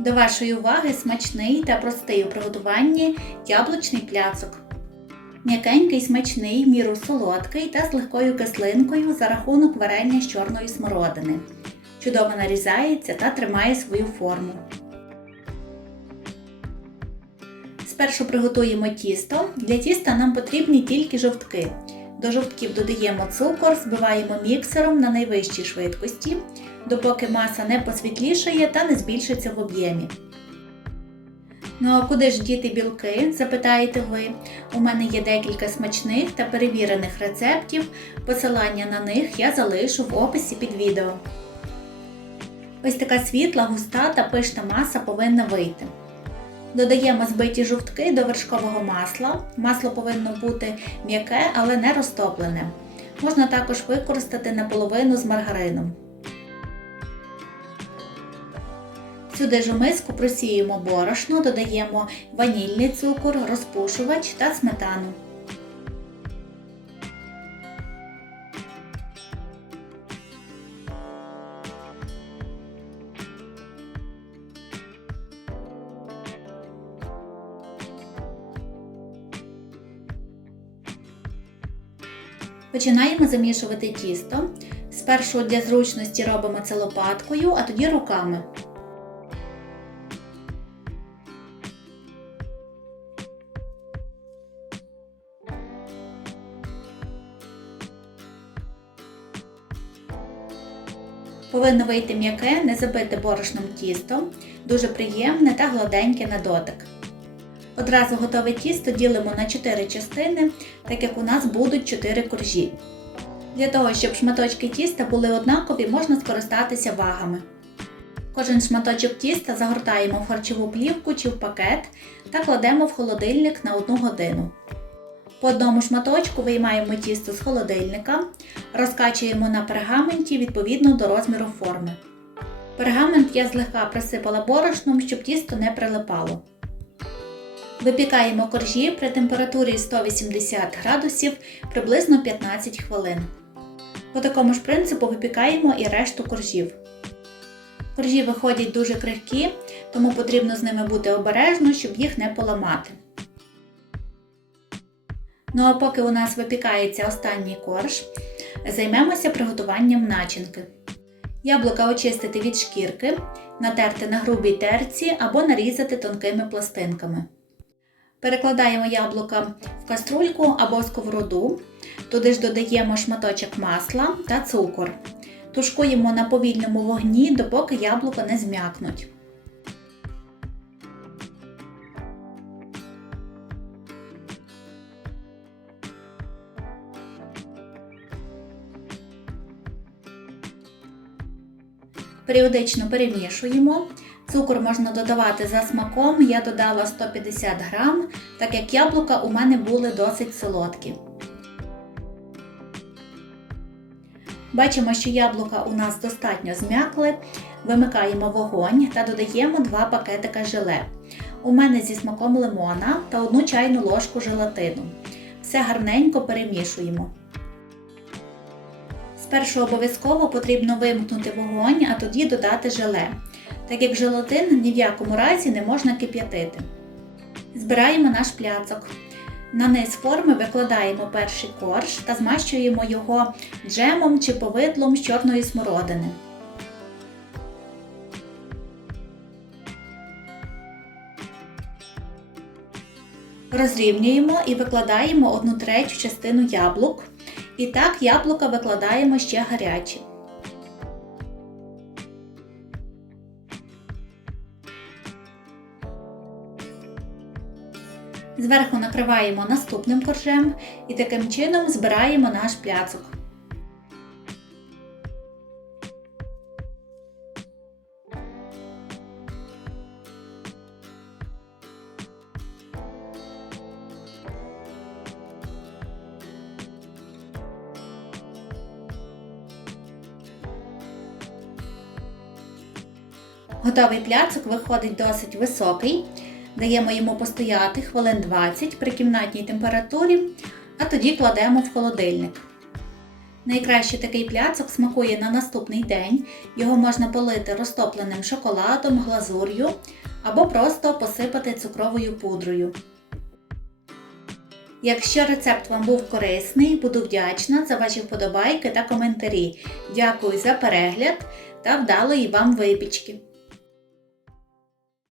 До вашої уваги смачний та простий у приготуванні яблучний пляцок. М'якенький, смачний, міру солодкий та з легкою кислинкою за рахунок варення з чорної смородини. Чудово нарізається та тримає свою форму. Спершу приготуємо тісто. Для тіста нам потрібні тільки жовтки. До жовтків додаємо цукор, збиваємо міксером на найвищій швидкості, допоки маса не посвітлішає та не збільшиться в об'ємі. Ну а куди ж діти білки? запитаєте ви. У мене є декілька смачних та перевірених рецептів. Посилання на них я залишу в описі під відео. Ось така світла, густа та пишна маса повинна вийти. Додаємо збиті жовтки до вершкового масла. Масло повинно бути м'яке, але не розтоплене. Можна також використати наполовину з маргарином. Сюди ж у миску просіємо борошно, додаємо ванільний цукор, розпушувач та сметану. Починаємо замішувати тісто. Спершу для зручності робимо це лопаткою, а тоді руками. Повинно вийти м'яке, не забите борошном тісто, дуже приємне та гладеньке на дотик. Одразу готове тісто ділимо на 4 частини, так як у нас будуть 4 коржі. Для того, щоб шматочки тіста були однакові, можна скористатися вагами. Кожен шматочок тіста загортаємо в харчову плівку чи в пакет та кладемо в холодильник на 1 годину. По одному шматочку виймаємо тісто з холодильника, розкачуємо на пергаменті відповідно до розміру форми. Пергамент я злегка присипала борошном, щоб тісто не прилипало. Випікаємо коржі при температурі 180 градусів приблизно 15 хвилин. По такому ж принципу випікаємо і решту коржів. Коржі виходять дуже крихкі, тому потрібно з ними бути обережно, щоб їх не поламати. Ну а поки у нас випікається останній корж, займемося приготуванням начинки. Яблука очистити від шкірки, натерти на грубій терці або нарізати тонкими пластинками. Перекладаємо яблука в каструльку або сковороду, туди ж додаємо шматочок масла та цукор. Тушкуємо на повільному вогні, допоки яблука не зм'якнуть. Періодично перемішуємо. Цукор можна додавати за смаком, я додала 150 грам, так як яблука у мене були досить солодкі. Бачимо, що яблука у нас достатньо зм'якли. Вимикаємо вогонь та додаємо 2 пакетика желе. У мене зі смаком лимона та 1 чайну ложку желатину. Все гарненько перемішуємо. Спершу обов'язково потрібно вимкнути вогонь, а тоді додати желе, так як желатин ні в якому разі не можна кип'ятити. Збираємо наш пляцок. На низ форми викладаємо перший корж та змащуємо його джемом чи повидлом з чорної смородини. Розрівнюємо і викладаємо 1 третю частину яблук. І так яблука викладаємо ще гарячі. Зверху накриваємо наступним коржем і таким чином збираємо наш пляцок. Готовий пляцок виходить досить високий. Даємо йому постояти хвилин 20 при кімнатній температурі, а тоді кладемо в холодильник. Найкраще такий пляцок смакує на наступний день. Його можна полити розтопленим шоколадом, глазур'ю або просто посипати цукровою пудрою. Якщо рецепт вам був корисний, буду вдячна за ваші вподобайки та коментарі. Дякую за перегляд та вдалої вам випічки!